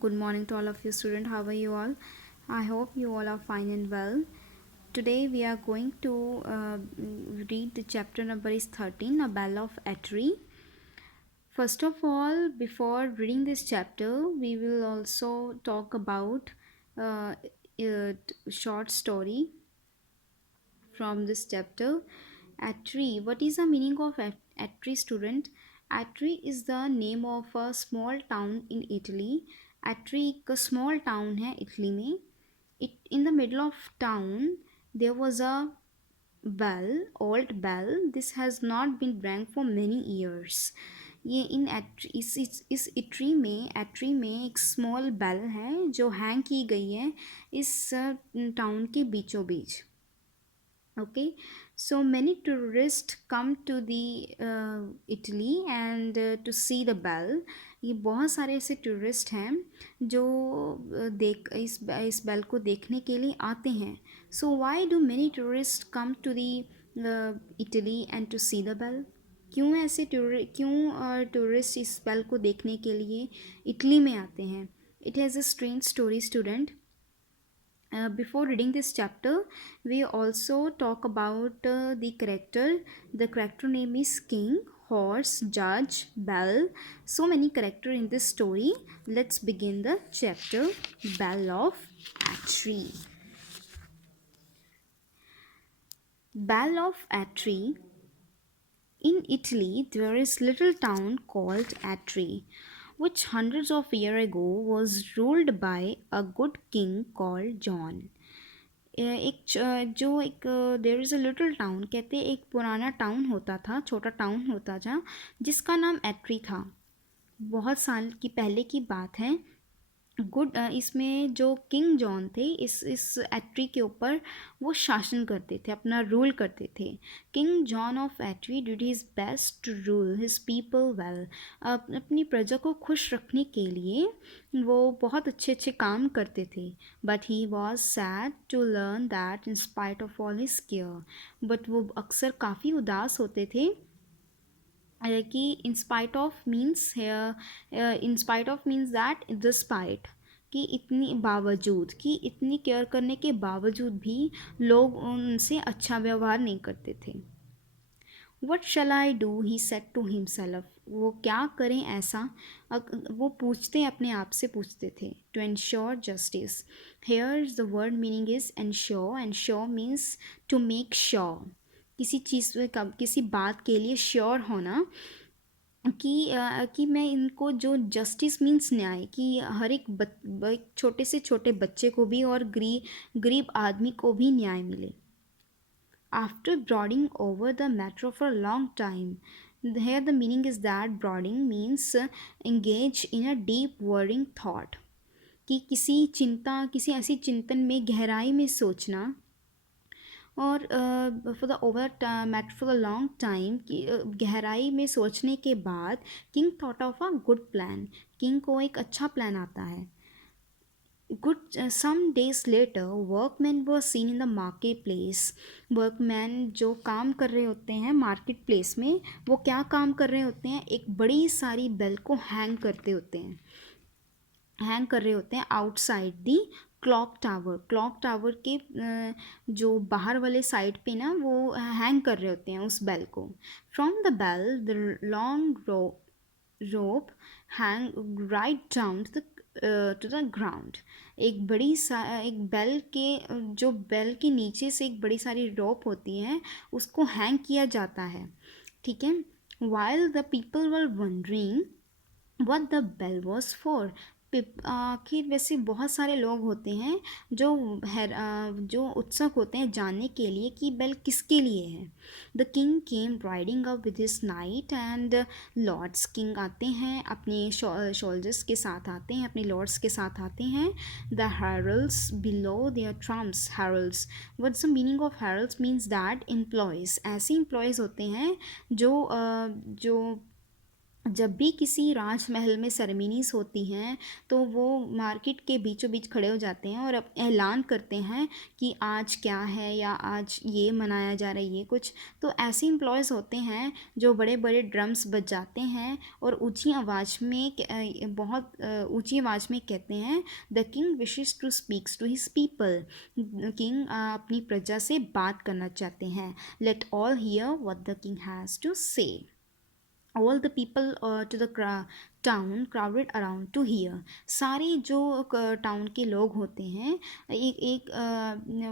Good morning to all of you students. How are you all? I hope you all are fine and well. Today we are going to read the chapter number is 13, A Bell of Atri. First of all, before reading this chapter, we will also talk about a short story from this chapter. Atri. What is the meaning of Atri, student? Atri is the name of a small town in Italy. Atri एक small town है Italy में. It in the middle of town there was a bell, old bell. This has not been rang for many years. ये इन एट्री इस इटरी में एक small bell है जो hang की गई है इस टाउन के बीचों बीच. Okay, so many tourists come to the Italy and to see the bell. ये बहुत सारे ऐसे टूरिस्ट हैं जो देख इस बेल को देखने के लिए आते हैं. So why do many tourists come to the Italy and to see the bell? क्यों टूरिस्ट इस बेल को देखने के लिए इटली में आते हैं? It has a strange story, student. Before reading this chapter, we also talk about the character. The character name is King, Horse, Judge, Bell. So many characters in this story. Let's begin the chapter. Bell of Atri. Bell of Atri. In Italy, there is little town called Atri, which hundreds of years ago was ruled by a good king called John. There is a little town कहते एक पुराना town होता था, छोटा town होता था जिसका नाम एट्री था. बहुत साल की पहले की बात है. इसमें जो किंग जॉन थे इस एट्री के ऊपर वो शासन करते थे, अपना रूल करते थे. King John of Atri did his best to rule his people well. अपनी प्रजा को खुश रखने के लिए वो बहुत अच्छे अच्छे काम करते थे. But he was sad to learn that in spite of all his care. But वो अक्सर काफ़ी उदास होते थे कि in spite of means that despite कि इतनी केयर करने के बावजूद भी लोग उनसे अच्छा व्यवहार नहीं करते थे. What shall I do he said to himself. वो क्या करें ऐसा वो अपने आप से पूछते थे. To ensure justice. Here the word meaning is ensure means to make sure. किसी बात के लिए श्योर होना कि मैं इनको जो जस्टिस मीन्स न्याय कि हर एक छोटे से छोटे बच्चे को भी और गरीब आदमी को भी न्याय मिले. After brooding over the matter for a long time. Here the meaning is that brooding means engage in a deep worrying thought कि किसी ऐसी चिंतन में गहराई में सोचना. और for the over matter for the long time कि गहराई में सोचने के बाद king thought of a good plan. King को एक अच्छा प्लान आता है. Some days later workmen were seen in the market place. Workman जो काम कर रहे होते हैं मार्केट प्लेस में वो क्या काम कर रहे होते हैं, एक बड़ी सारी बेल को हैंग कर रहे होते हैं आउटसाइड दी क्लॉक टावर के जो बाहर वाले साइड पे ना वो हैंग कर रहे होते हैं उस बेल को. From the bell the long rope hang right down to the ground. एक बेल के नीचे से एक बड़ी सारी रोप होती है उसको हैंग किया जाता है. ठीक है. While the people were wondering what the bell was for. आखिर वैसे बहुत सारे लोग होते हैं जो उत्सुक होते हैं जानने के लिए कि बेल किसके लिए है. The king came riding up with his knight and lords. King आते हैं अपने सोल्जर्स के साथ आते हैं, अपने लॉर्ड्स के साथ आते हैं. The heralds below their trumps. heralds, what's the meaning of heralds? means that employees. ऐसे employees होते हैं जो जब भी किसी राजमहल में सेरेमनीज होती हैं तो वो मार्केट के बीचों बीच खड़े हो जाते हैं और ऐलान करते हैं कि आज क्या है या आज ये मनाया जा रहा है ये कुछ। तो ऐसे एम्प्लॉयज़ होते हैं जो बड़े बड़े ड्रम्स बजाते हैं और ऊंची आवाज़ में बहुत ऊंची आवाज़ में कहते हैं, the king wishes to speaks to his people. King अपनी प्रजा से बात करना चाहते हैं। Let all hear what the king has to say. All the people to the town crowded around to hear. सारे जो टाउन के लोग होते हैं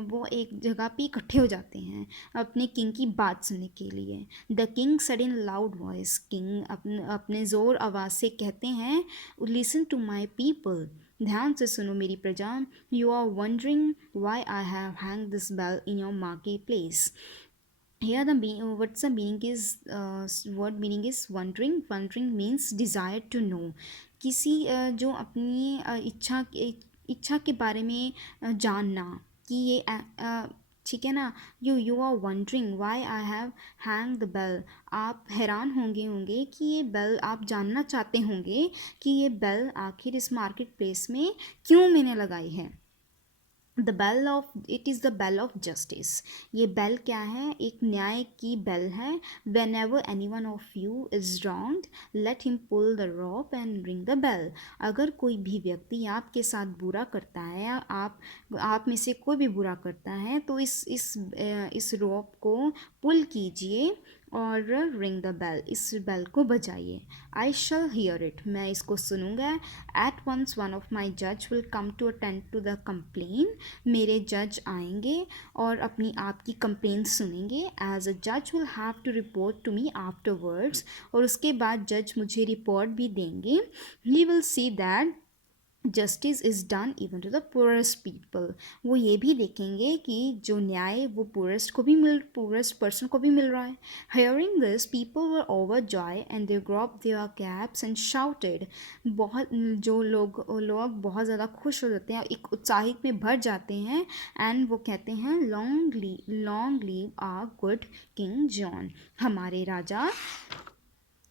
वो एक जगह पे इकट्ठे हो जाते हैं अपने किंग की बात सुनने के लिए। The king said in loud voice, king अपने ज़ोर आवाज़ से कहते हैं, लिसन टू माई पीपल, ध्यान से सुनो मेरी प्रजा। You are wondering why I have hang this bell in your market place. Here the what's the meaning is word meaning is wondering means desire to know। किसी जो अपनी इच्छा के बारे में जानना कि ये ठीक है ना। You are wondering why I have hang the bell. आप हैरान होंगे कि ये बेल, आप जानना चाहते होंगे कि ये बेल आखिर इस मार्केट प्लेस में क्यों मैंने लगाई है। The bell of it is the bell of justice. ये बेल क्या है? एक न्याय की बेल है। Whenever anyone of you is wronged let him pull the rope and ring the bell. अगर कोई भी व्यक्ति आपके साथ बुरा करता है या आप में से कोई भी बुरा करता है तो इस रॉप को पुल कीजिए और रिंग द बेल, इस बेल को बजाइए। आई शल हियर इट, मैं इसको सुनूंगा। At once one of my जज will come to attend to the complain. मेरे जज आएंगे और अपनी आपकी कंप्लेन सुनेंगे। एज अ जज will have to report to me afterwards, और उसके बाद जज मुझे रिपोर्ट भी देंगे। He will see that justice is done even to the poorest people. वो ये भी देखेंगे कि जो न्याय वो पुअरेस्ट पर्सन को भी मिल रहा है। Hearing this people were over joy and they grope their caps and shouted. बहुत जो लोग बहुत ज़्यादा खुश हो जाते हैं, एक उत्साहित में भर जाते हैं। एंड वो कहते हैं, long live our good king John. हमारे राजा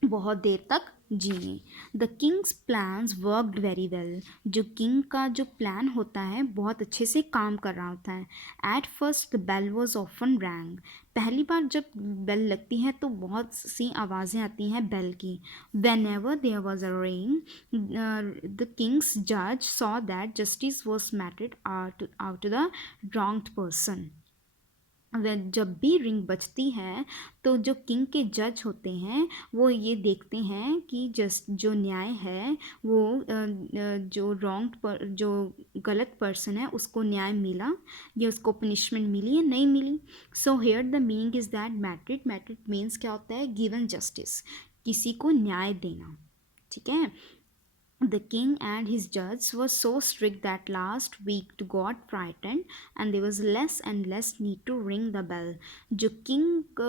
बहुत देर तक जिए। The king's plans worked very well. जो किंग का जो प्लान होता है बहुत अच्छे से काम कर रहा होता है। At first the bell was often rang. पहली बार जब बेल लगती है तो बहुत सी आवाज़ें आती हैं बेल की। Whenever there was a ring the king's जज saw that justice was meted out to the wronged person. जब भी रिंग बजती है तो जो किंग के जज होते हैं वो ये देखते हैं कि जो न्याय है वो जो गलत पर्सन है उसको न्याय मिला या उसको पनिशमेंट मिली या नहीं मिली। So here the meaning is that meted means क्या होता है? गिवन जस्टिस, किसी को न्याय देना। ठीक है। The king and his judges were so strict that last week got frightened and there was less and less need to ring the bell। जो किंग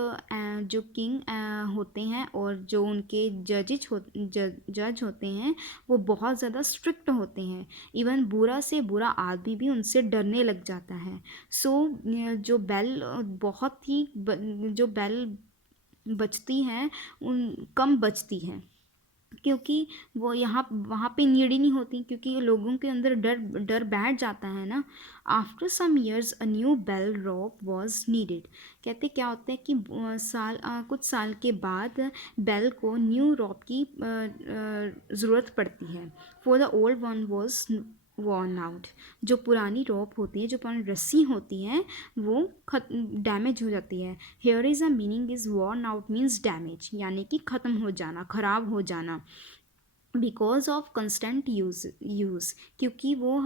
होते हैं और जो उनके जज होते हैं वो बहुत ज़्यादा स्ट्रिक्ट होते हैं। इवन बुरा से बुरा आदमी भी उनसे डरने लग जाता है। सो जो बेल जो बेल बजती हैं कम बजती हैं क्योंकि वो वहाँ पे नीड ही नहीं होती, क्योंकि लोगों के अंदर डर बैठ जाता है ना। After some years a new bell rope was needed. कहते क्या होता है कि कुछ साल के बाद बेल को न्यू रॉप की ज़रूरत पड़ती है। For the old one was worn out. जो पुरानी रोप होती है, जो पुरानी रस्सी होती है वो डैमेज हो जाती है। Here is a meaning is worn out means damage, यानी कि ख़त्म हो जाना, ख़राब हो जाना। बिकॉज ऑफ कंस्टेंट यूज़, क्योंकि वो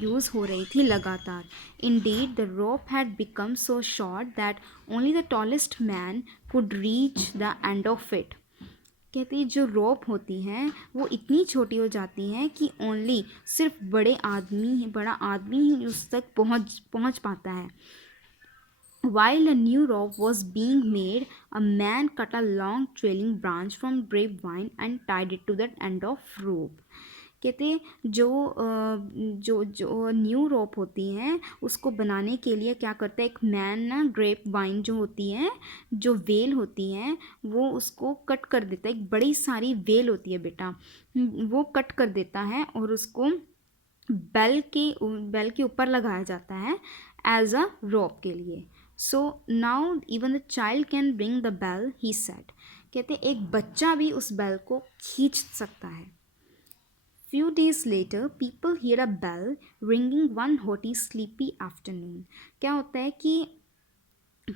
यूज़ हो रही थी लगातार। Indeed the rope had become so short that only the tallest man could reach the end of it. कहते हैं जो रोप होती हैं वो इतनी छोटी हो जाती हैं कि सिर्फ बड़ा आदमी ही उस तक पहुंच पाता है। While a new rope was being made, a man cut a long trailing branch from grapevine and tied it to that end of rope। कहते हैं जो न्यू रोप होती है उसको बनाने के लिए क्या करता है, एक मैन ना ग्रेप वाइन जो होती है, जो वेल होती है, वो उसको कट कर देता है। एक बड़ी सारी वेल होती है बेटा, वो कट कर देता है और उसको बेल के ऊपर लगाया जाता है एज अ रोप के लिए। So now even the child can bring the bell, he said. कहते एक बच्चा भी उस बेल को खींच सकता है। Few days later, people hear a bell ringing one hot sleepy afternoon. क्या होता है कि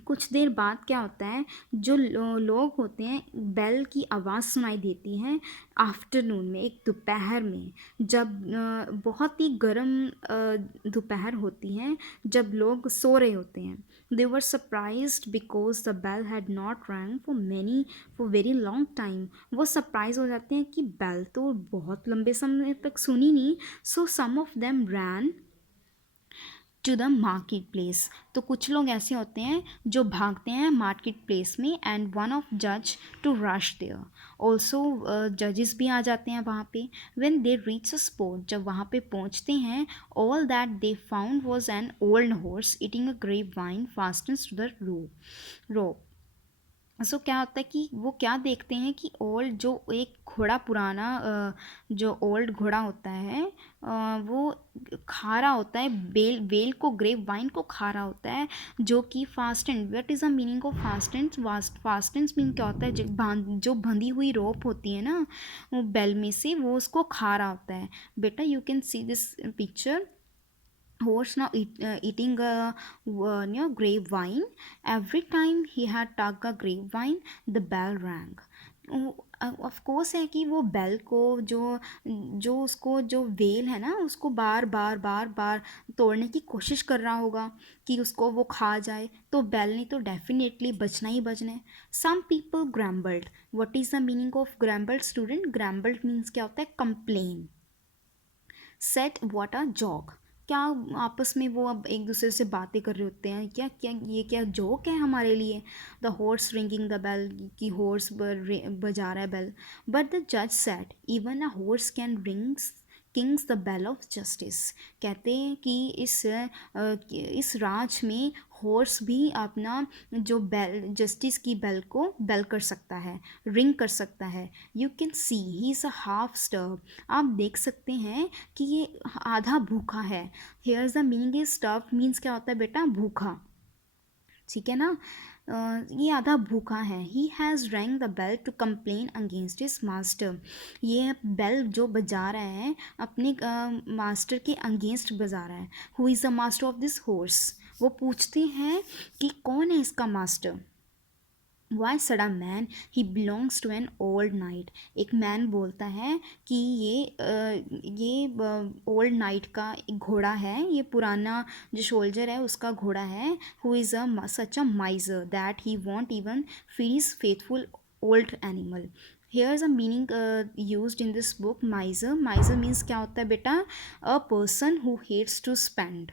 कुछ देर बाद क्या होता है, जो लोग होते हैं, बेल की आवाज़ सुनाई देती है आफ्टरनून में, एक दोपहर में, जब बहुत ही गर्म दोपहर होती है, जब लोग सो रहे होते हैं। They were surprised because the bell had not rang for very long time. वो सरप्राइज हो जाते हैं कि बेल तो बहुत लंबे समय तक सुनी नहीं। सो सम of them ran to the market place. तो कुछ लोग ऐसे होते हैं जो भागते हैं मार्केट प्लेस में, एंड वन ऑफ जज टू रश देयर। ऑल्सो जजेस भी आ जाते हैं वहाँ पे। When they reach a spot, जब वहाँ पे पहुँचते हैं, all that they found was an old horse eating a grep wine fastened to the rope. सो क्या होता है कि वो क्या देखते हैं कि ओल्ड, जो एक घोड़ा पुराना, जो ओल्ड घोड़ा होता है, वो खा रहा होता है बेल को, ग्रेप वाइन को खा रहा होता है, जो कि fastened. What is the meaning of fastened? Fastened mean क्या होता है, जो बंधी हुई रोप होती है ना, वो बेल में से, वो उसको खा रहा होता है। बेटा you can see this picture, horse now eating a grape wine. Every time he had tugged a grapevine, the bell rang. Of course है कि वो बेल को, जो उसको, जो वेल है ना, उसको बार बार बार बार तोड़ने की कोशिश कर रहा होगा कि उसको वो खा जाए, तो बेल ने तो डेफिनेटली बचना ही बचना है। Some people grumbled. What is the meaning of grumbled student? Grumbled means क्या होता है, complain. Said what a joke. क्या आपस में वो अब एक दूसरे से बातें कर रहे होते हैं, क्या क्या ये क्या जोक है हमारे लिए। The horse ringing the bell, की हॉर्स बजा रहा है बेल। बट द जज said even a horse can rings kings the bell of justice. कहते हैं कि इस राज में हॉर्स भी अपना जो बेल, जस्टिस की बेल को बेल कर सकता है, रिंग कर सकता है। You can see he is a half starve. आप देख सकते हैं कि ये आधा भूखा है। Here is the meaning is starve means क्या होता है बेटा, भूखा, ठीक है ना। ये आधा भूखा है। He has rang the bell to complain against his master. ये बेल जो बजा रहा है अपने मास्टर के अगेंस्ट बजा रहा है। Who is the master of this horse? वो पूछते हैं कि कौन है इसका मास्टर। Why said a man, he belongs to an old knight. एक मैन बोलता है कि ये ओल्ड नाइट का एक घोड़ा है, ये पुराना जो सोल्जर है उसका घोड़ा है। Who is such a miser that he won't even feed his faithful old animal. Here is a meaning use in this book, miser. Miser means क्या होता है बेटा, a person who hates to spend.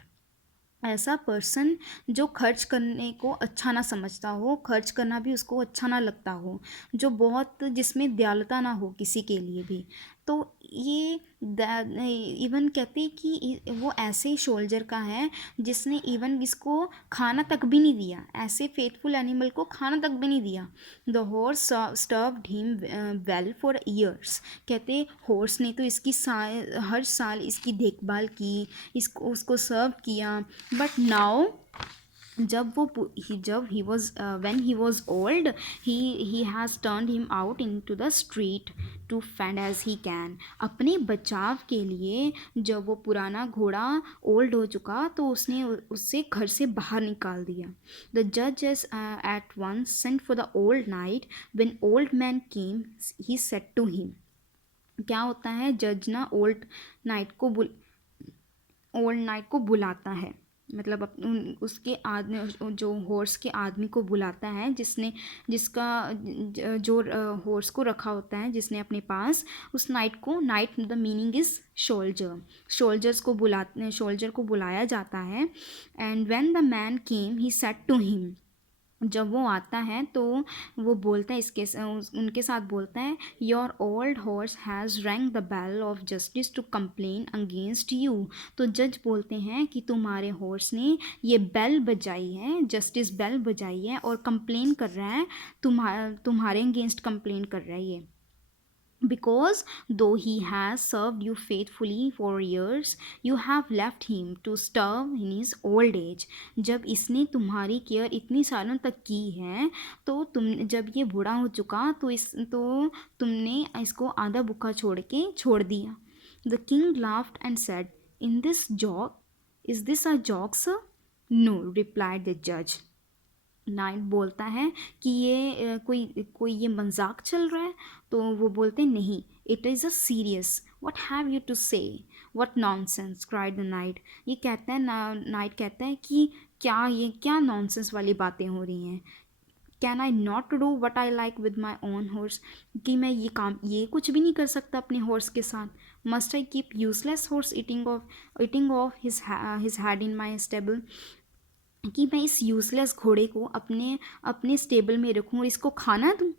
ऐसा person जो खर्च करने को अच्छा ना समझता हो, खर्च करना भी उसको अच्छा ना लगता हो, जो बहुत, जिसमें दयालुता ना हो किसी के लिए भी। तो ये इवन कहते हैं कि वो ऐसे शोल्जर का है जिसने इवन इसको खाना तक भी नहीं दिया, ऐसे फेथफुल एनिमल को खाना तक भी नहीं दिया। The horse starved him well for years. कहते हॉर्स ने तो इसकी हर साल इसकी देखभाल की, इसको उसको सर्व किया। बट नाउ जब he was when he was old, he has turned him out into the street to fend as he can. अपने बचाव के लिए जब वो पुराना घोड़ा ओल्ड हो चुका तो उसने उससे घर से बाहर निकाल दिया। द जज is at once sent for the old knight. When old man came he said to him. क्या होता है, जज ना ओल्ड नाइट को बुलाता है, मतलब उसके आदमी, जो हॉर्स के आदमी को बुलाता है, जिसका जो हॉर्स को रखा होता है, जिसने अपने पास उस knight the meaning is soldier को बुलाया जाता है। And when the man came he said to him. जब वो आता है तो वो बोलता है उनके साथ बोलता है, your old horse has rang the bell of justice to complain against you. तो जज बोलते हैं कि तुम्हारे हॉर्स ने ये बेल बजाई है, जस्टिस बेल बजाई है और कंप्लेन कर रहा है, तुम्हारे अगेंस्ट कंप्लेन कर रहा है ये। Because though he has served you faithfully for years, you have left him to starve in his old age. जब इसने तुम्हारी केयर इतनी सालों तक की है, तो तुम जब ये बूढ़ा हो चुका तो तुमने इसको आधा भूखा छोड़ के छोड़ दिया. The king laughed and said, "In this joke, is this a joke, sir?" "No," replied the judge. Night बोलता है कि ये कोई ये मजाक चल रहा है. तो वो बोलते हैं, नहीं, it is a serious. What have you to say? What nonsense, cried the knight. ये कहता है नाइट कहता है कि क्या नॉनसेंस वाली बातें हो रही हैं. Can I not do what I like with my own horse, कि मैं ये कुछ भी नहीं कर सकता अपने हॉर्स के साथ. Must I keep useless horse eating of his had in my stable, कि मैं इस यूजलेस घोड़े को अपने स्टेबल में रखूँ और इसको खाना दूँ.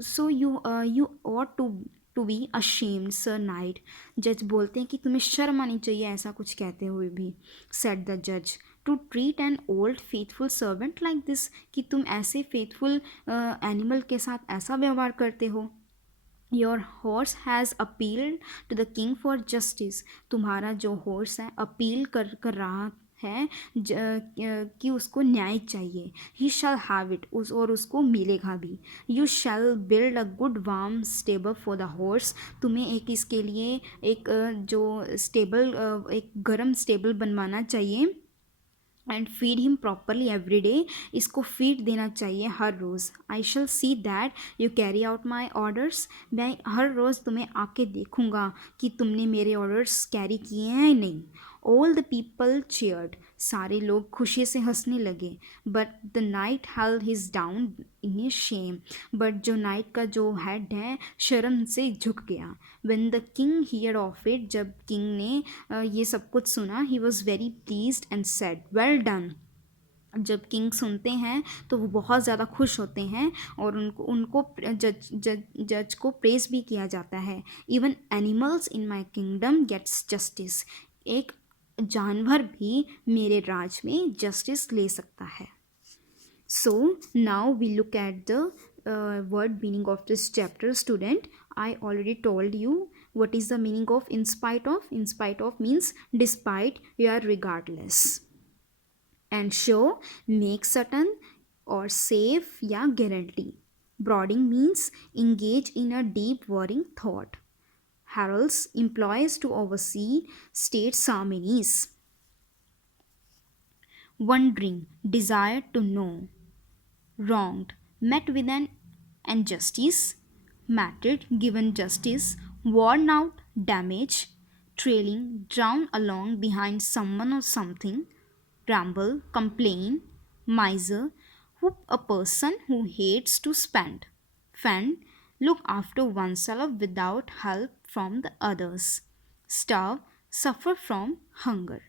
So you ought to be ashamed sir knight. जज बोलते हैं कि तुम्हें शर्म आनी चाहिए ऐसा कुछ कहते हुए भी. सेड द जज, to treat an old faithful servant like this, कि तुम ऐसे फेथफुल एनिमल के साथ ऐसा व्यवहार करते हो. Your horse has appealed to the king for justice. तुम्हारा जो हॉर्स है अपील कर रहा है कि उसको न्याय चाहिए. ही शैल हैव इट, और उसको मिलेगा भी. You shall build a good warm stable for the horse. तुम्हें इसके लिए जो स्टेबल एक गर्म स्टेबल बनवाना चाहिए. And feed him properly every day. इसको फीड देना चाहिए हर रोज़. I shall see that you carry out my orders. मैं हर रोज़ तुम्हें आके देखूँगा कि तुमने मेरे ऑर्डर्स कैरी किए हैं या नहीं. All the people cheered. सारे लोग खुशी से हंसने लगे. But the night held his down in Shem. But जो नाइट का जो हेड है शर्म से झुक गया. When the king here of it, जब किंग ने ये सब कुछ सुना, he was very pleased and said, well done. जब किंग सुनते हैं तो वो बहुत ज़्यादा खुश होते हैं और उनको जज को प्रेज भी किया जाता है. Even animals in my kingdom gets justice. एक जानवर भी मेरे राज में जस्टिस ले सकता है. So now we look at the word meaning of this chapter, student. I already told you what is the meaning of in spite of. In spite of means despite, you are regardless. And show, make certain or safe या guarantee. Brooding means engage in a deep worrying thought. Heralds employs to oversee state ceremonies. Wondering, desire to know. Wronged, met with an injustice. Matted, given justice. Worn out, damaged. Trailing, drawn along behind someone or something. Ramble, complain. Miser, who a person who hates to spend. Fend, look after oneself without help from the others. Starve, suffer from hunger.